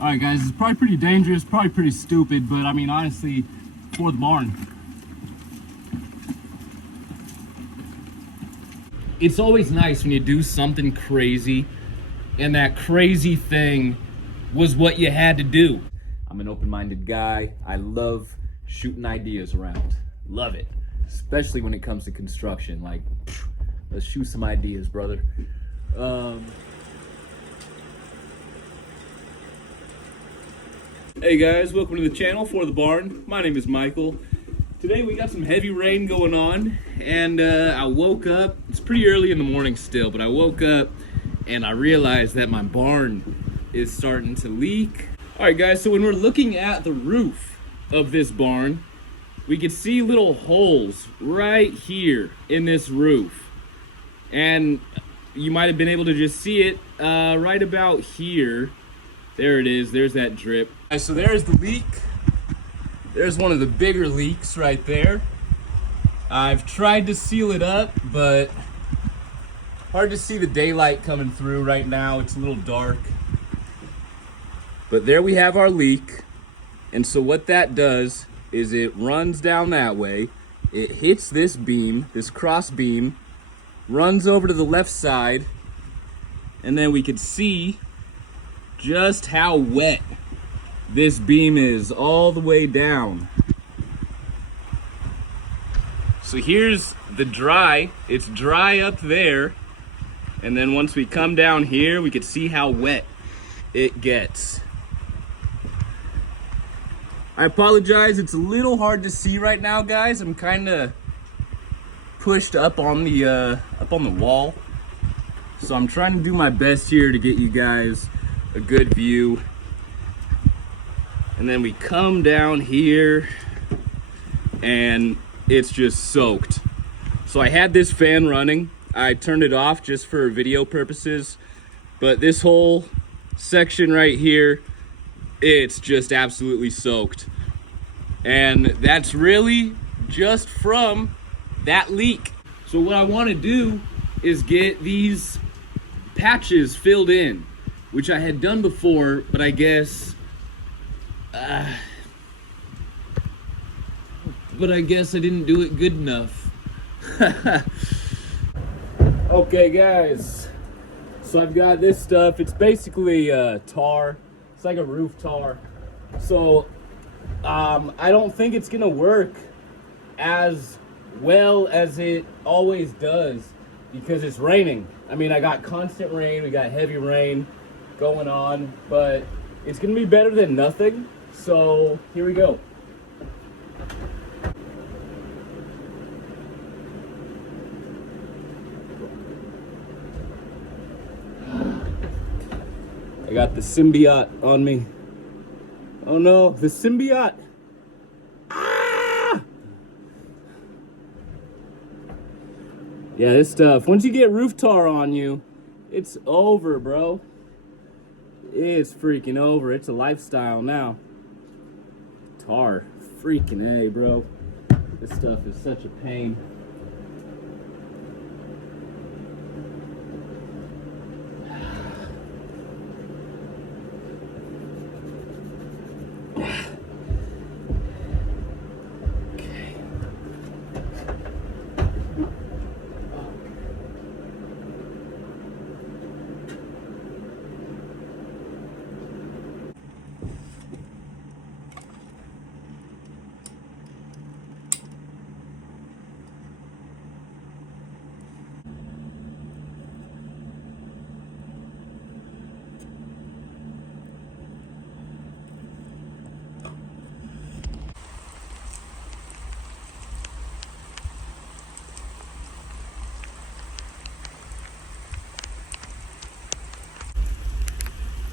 All right, guys, it's probably pretty dangerous, probably pretty stupid, but I mean, honestly, for the barn. It's always nice when you do something crazy and that crazy thing was what you had to do. I'm an open-minded guy. I love shooting ideas around. Love it. Especially when it comes to construction. Like, let's shoot some ideas, brother. Hey guys, welcome to the channel For the Barn. My name is Michael. Today we got some heavy rain going on, and I woke up. It's pretty early in the morning still, but I woke up and I realized that my barn is starting to leak. All right, guys, so when we're looking at the roof of this barn, we can see little holes right here in this roof. And you might have been able to just see it right about here. There it is, there's that drip. So there's the leak. There's one of the bigger leaks right there. I've tried to seal it up, but hard to see the daylight coming through right now. It's a little dark. But there we have our leak. And so what that does is it runs down that way. It hits this beam, this cross beam, runs over to the left side, and then we could see just how wet this beam is all the way down. So here's the dry. It's dry up there. And then once we come down here, we can see how wet it gets. I apologize, it's a little hard to see right now, guys. I'm kind of pushed up on the wall. So I'm trying to do my best here to get you guys a good view. And then we come down here and it's just soaked. So I had this fan running. I turned it off just for video purposes, but this whole section right here, it's just absolutely soaked. And that's really just from that leak. So what I want to do is get these patches filled in, which I had done before, but I guess I didn't do it good enough. Okay, guys, so I've got this stuff. It's basically tar. It's like a roof tar. So I don't think it's gonna work as well as it always does because it's raining. I mean, I got constant rain, we got heavy rain going on, but it's gonna be better than nothing. So here we go. I got the symbiote on me. Oh no, the symbiote. Ah! Yeah, this stuff, once you get roof tar on you, it's over, bro. It's freaking over. It's a lifestyle now. Tar, freaking A, bro. This stuff is such a pain.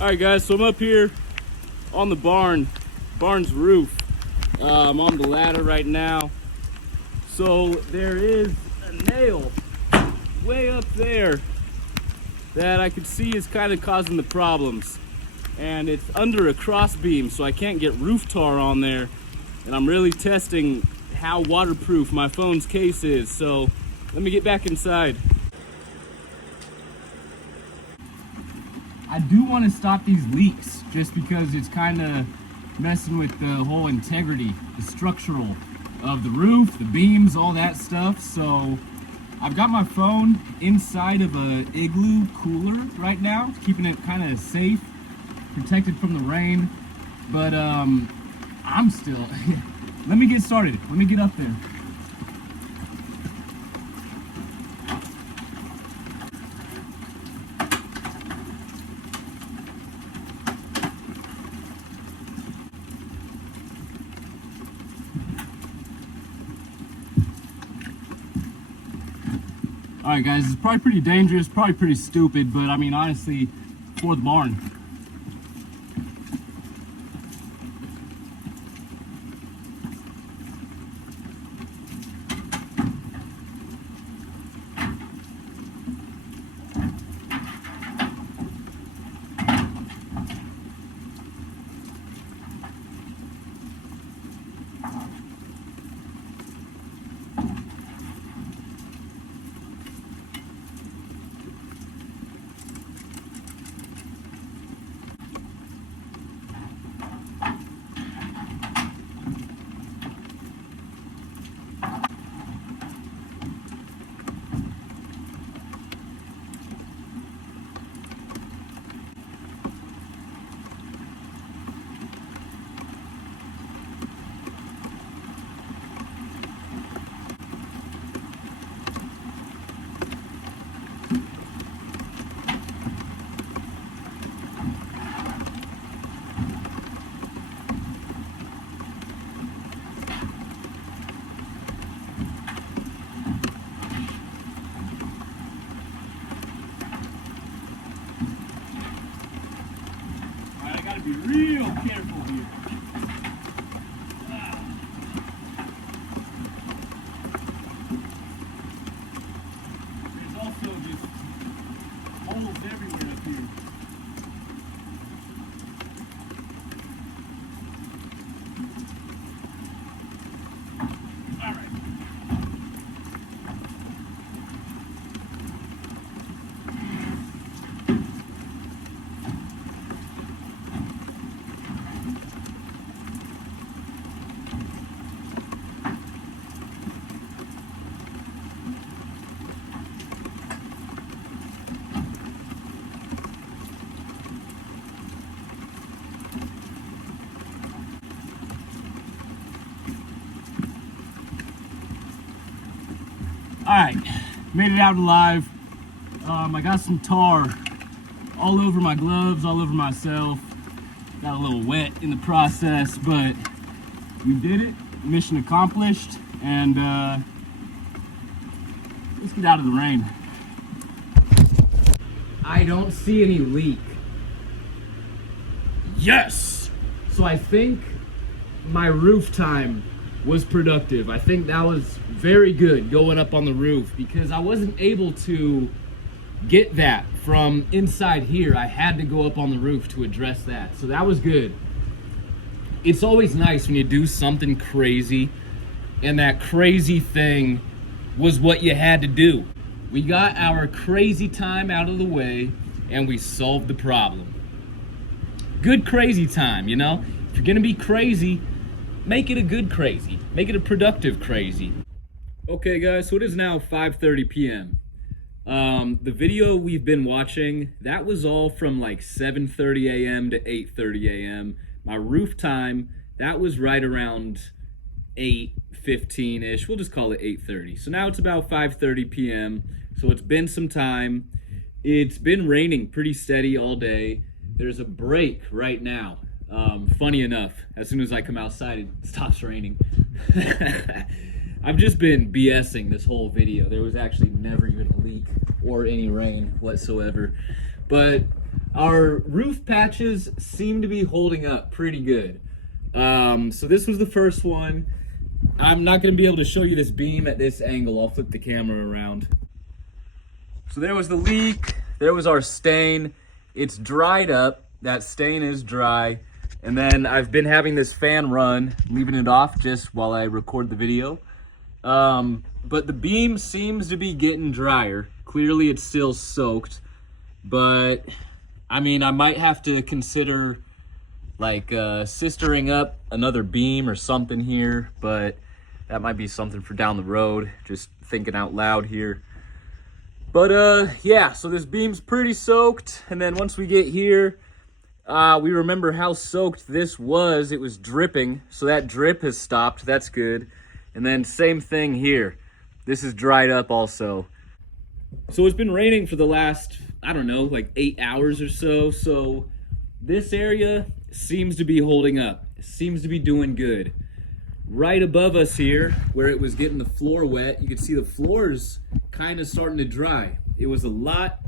All right, guys, so I'm up here on the barn's roof. I'm on the ladder right now. So there is a nail way up there that I could see is kind of causing the problems. And it's under a cross beam, so I can't get roof tar on there. And I'm really testing how waterproof my phone's case is. So let me get back inside. I do want to stop these leaks just because it's kind of messing with the whole integrity, the structural of the roof, the beams, all that stuff. So I've got my phone inside of a igloo cooler right now, keeping it kind of safe, protected from the rain. But I'm still, let me get started. Let me get up there. Alright guys, it's probably pretty dangerous, probably pretty stupid, but I mean honestly, for the barn. Be real careful here. There's also just holes everywhere up here. All right. Alright, made it out alive. I got some tar all over my gloves, all over myself. Got a little wet in the process, but we did it. Mission accomplished, and let's get out of the rain. I don't see any leak. Yes! So I think my roof time was productive. I think that was very good going up on the roof because I wasn't able to get that from inside here. I had to go up on the roof to address that. So that was good. It's always nice when you do something crazy and that crazy thing was what you had to do. We got our crazy time out of the way and we solved the problem. Good crazy time, you know? If you're gonna be crazy, make it a good crazy. Make it a productive crazy. Okay guys, so it is now 5:30 p.m. The video we've been watching, that was all from like 7:30 a.m. to 8:30 a.m. My roof time, that was right around 8:15-ish. We'll just call it 8:30. So now it's about 5:30 p.m. So it's been some time. It's been raining pretty steady all day. There's a break right now. Funny enough, as soon as I come outside, it stops raining. I've just been BSing this whole video. There was actually never even a leak or any rain whatsoever. But our roof patches seem to be holding up pretty good. So this was the first one. I'm not going to be able to show you this beam at this angle. I'll flip the camera around. So there was the leak. There was our stain. It's dried up. That stain is dry. And then I've been having this fan run, leaving it off just while I record the video. But the beam seems to be getting drier. Clearly it's still soaked, but I mean, I might have to consider like sistering up another beam or something here, but that might be something for down the road. Just thinking out loud here. But yeah, so this beam's pretty soaked, and then once we get here, we remember how soaked this was. It was dripping, so that drip has stopped. That's good. And then same thing here. This is dried up also. So it's been raining for the last, I don't know, like 8 hours or so. So this area seems to be holding up. It seems to be doing good. Right above us here, where it was getting the floor wet, you can see the floor's kind of starting to dry. It was a lot,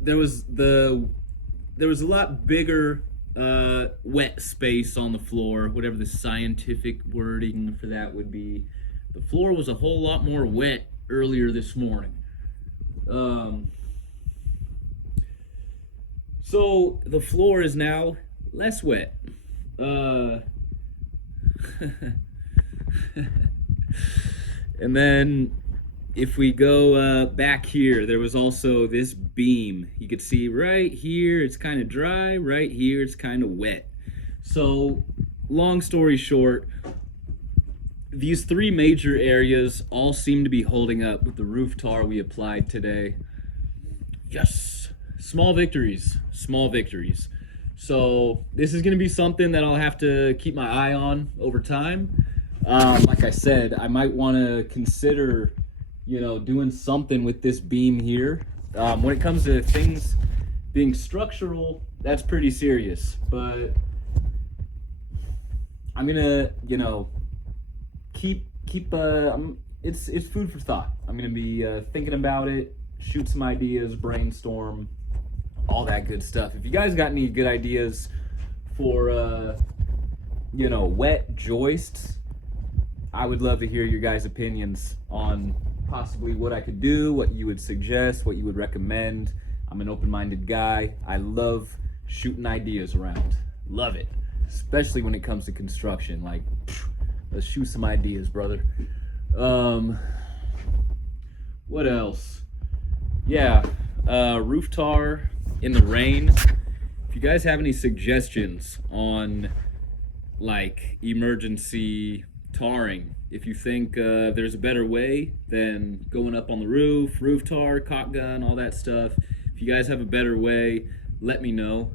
there was a lot bigger wet space on the floor, whatever the scientific wording for that would be. The floor was a whole lot more wet earlier this morning. So the floor is now less wet. And then if we go back here, there was also this beam. You could see right here it's kind of dry, right here it's kind of wet. So long story short, these three major areas all seem to be holding up with the roof tar we applied today. Yes, small victories, small victories. So this is going to be something that I'll have to keep my eye on over time. Like I said, I might want to consider, you know, doing something with this beam here. When it comes to things being structural, that's pretty serious. But I'm gonna, you know, keep. It's food for thought. I'm gonna be thinking about it, shoot some ideas, brainstorm, all that good stuff. If you guys got any good ideas for, you know, wet joists, I would love to hear your guys' opinions on possibly what I could do, what you would suggest, what you would recommend. I'm an open-minded guy. I love shooting ideas around. Love it. Especially when it comes to construction. Like, let's shoot some ideas, brother. What else? Yeah, roof tar in the rain. If you guys have any suggestions on like emergency tarring, if you think there's a better way than going up on the roof tar, caulk gun, all that stuff, if you guys have a better way, let me know.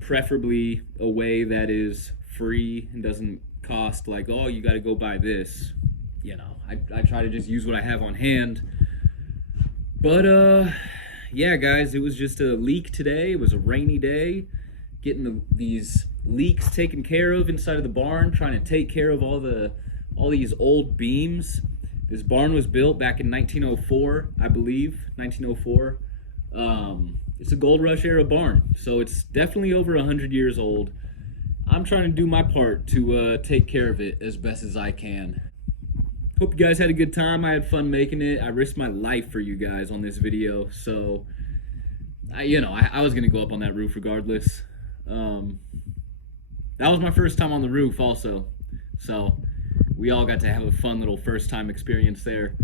Preferably a way that is free and doesn't cost like, oh, you got to go buy this. You know, I try to just use what I have on hand. But yeah, guys, it was just a leak today. It was a rainy day. Getting these leaks taken care of inside of the barn, trying to take care of all these old beams. This barn was built back in 1904, I believe, 1904. It's a gold rush era barn, so it's definitely over 100 years old. I'm trying to do my part to take care of it as best as I can. Hope you guys had a good time. I had fun making it. I risked my life for you guys on this video, so I was gonna go up on that roof regardless. That was my first time on the roof also, so we all got to have a fun little first time experience there.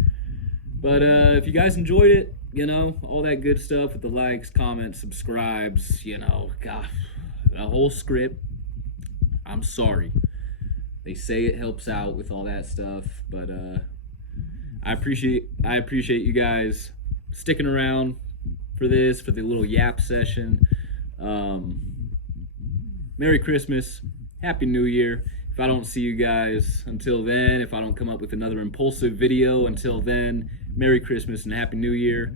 But if you guys enjoyed it, you know, all that good stuff with the likes, comments, subscribes, you know, gosh, a whole script. I'm sorry. They say it helps out with all that stuff, but I appreciate you guys sticking around for this, for the little yap session. Merry Christmas, Happy New Year. If I don't see you guys until then, if I don't come up with another impulsive video until then, Merry Christmas and Happy New Year.